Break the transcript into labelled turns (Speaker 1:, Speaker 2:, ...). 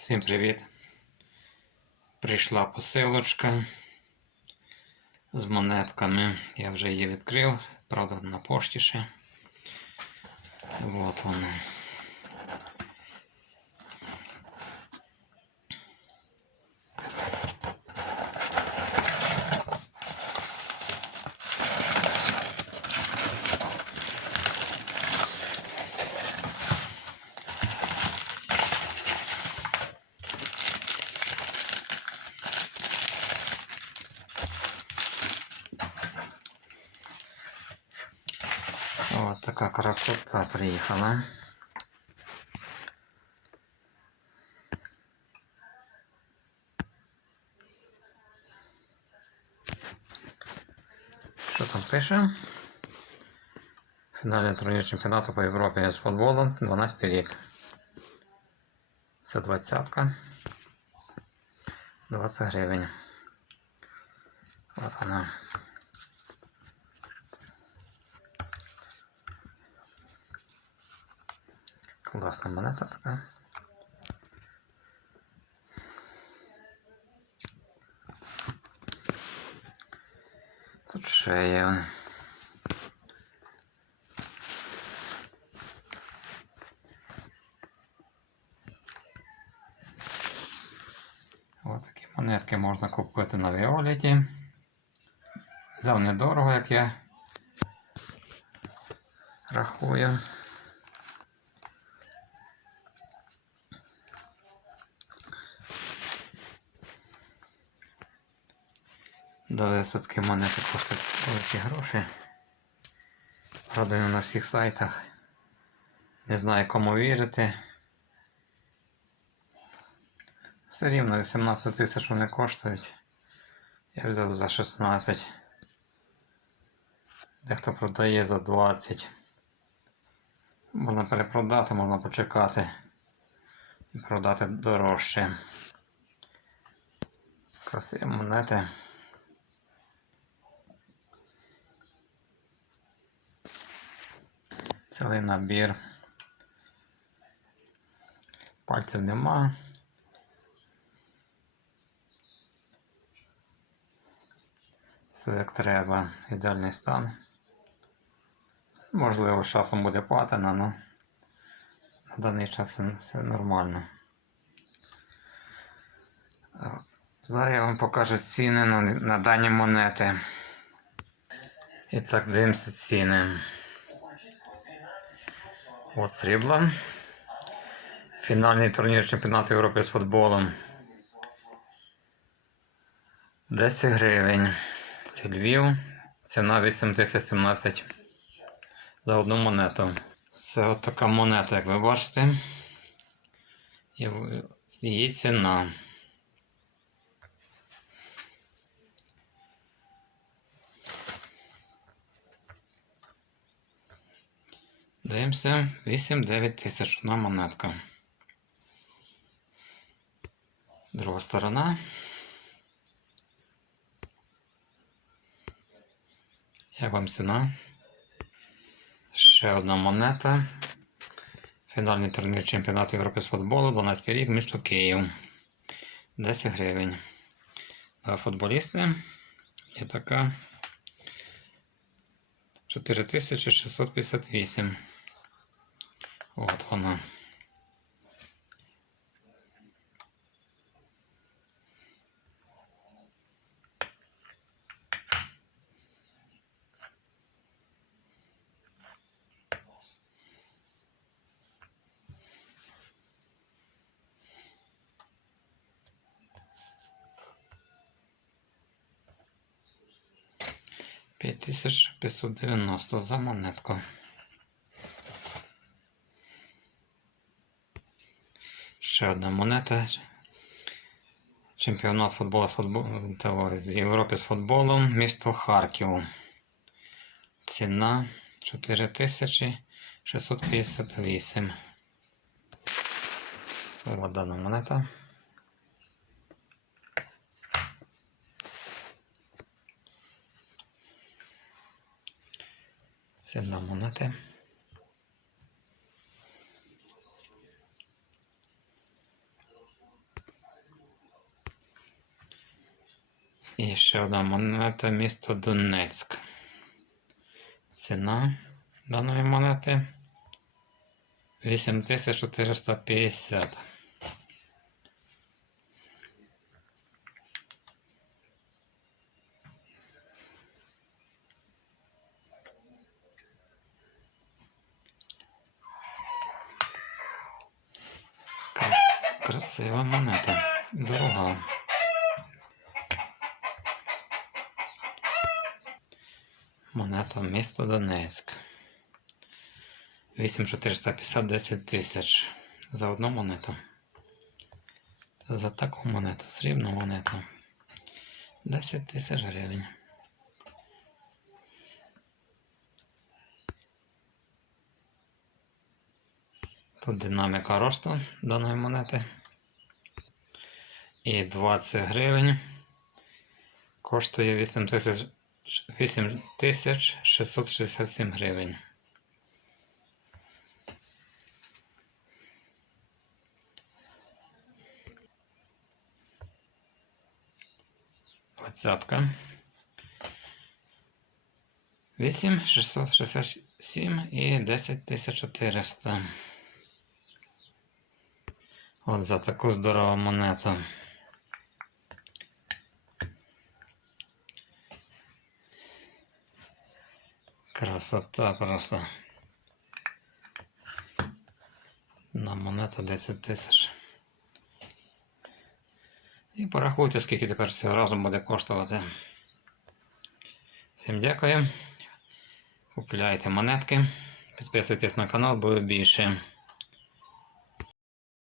Speaker 1: Всім привіт! Прийшла посилочка з монетками. Я вже її відкрив, правда, на пошті ще. Вот вона. Вот така красота приїхала. Що там пише? Фінальний турнір чемпіонату по Європі з футболу 12 рік. Це двадцятка. 20 гривень. От вона. Класна монета така. Тут ще є. Ось такі монетки можна купити на Віоліті. Взяв недорого, як я рахую. Дали все-таки монети коштують великі гроші. Правда, не на всіх сайтах. Не знаю кому вірити. Все рівно 18 тисяч вони коштують. Я взяв за 16. Дехто продає за 20. Можна перепродати, можна почекати і продати дорожче. Красиві монети. Цілий набір. Пальців нема. Все як треба. Ідеальний стан. Можливо, з часом буде патина, але на даний час все нормально. Зараз я вам покажу ціни на, на дані монети. І так, дивимося ціни. От срібла. Фінальний турнір чемпіонату Європи з футболом. 10 гривень. Це Львів. Ціна 8017 за одну монету. Це от така монета, як ви бачите. Її ціна. Дивимося, 8-9 тисяч одна монетка. Друга сторона. Як вам ціна? Ще одна монета. Фінальний турнір чемпіонату Європи з футболу, 12 рік, місто Київ. 10 гривень. Два футболісти. Є така. 4658. От вона. П'ять тисяч п'ятсот дев'яносто за монетку. Ще одна монета. Чемпіонат футболу з, футбол... з Європи з футболом. Місто Харків. Ціна 4658. Ось дана монета. Ціна монети. І ще одна монета місто Донецьк. Ціна даної монети 8450. Крас... Красива монета. Дорога. Монета місто Донецьк. 8450 10 тисяч. За одну монету. За таку монету, срібну монету. 10 тисяч гривень. Тут динаміка росту даної монети. І 20 гривень. Коштує 8 тисяч 8667 гривень. Двадцятка. 8 667 і 10 400. От за таку здорову монету. Красота просто. На монета 10 тисяч. І порахуйте, скільки тепер цього разом буде коштувати. Всім дякую. Купляйте монетки. Підписуйтесь на канал, буде більше.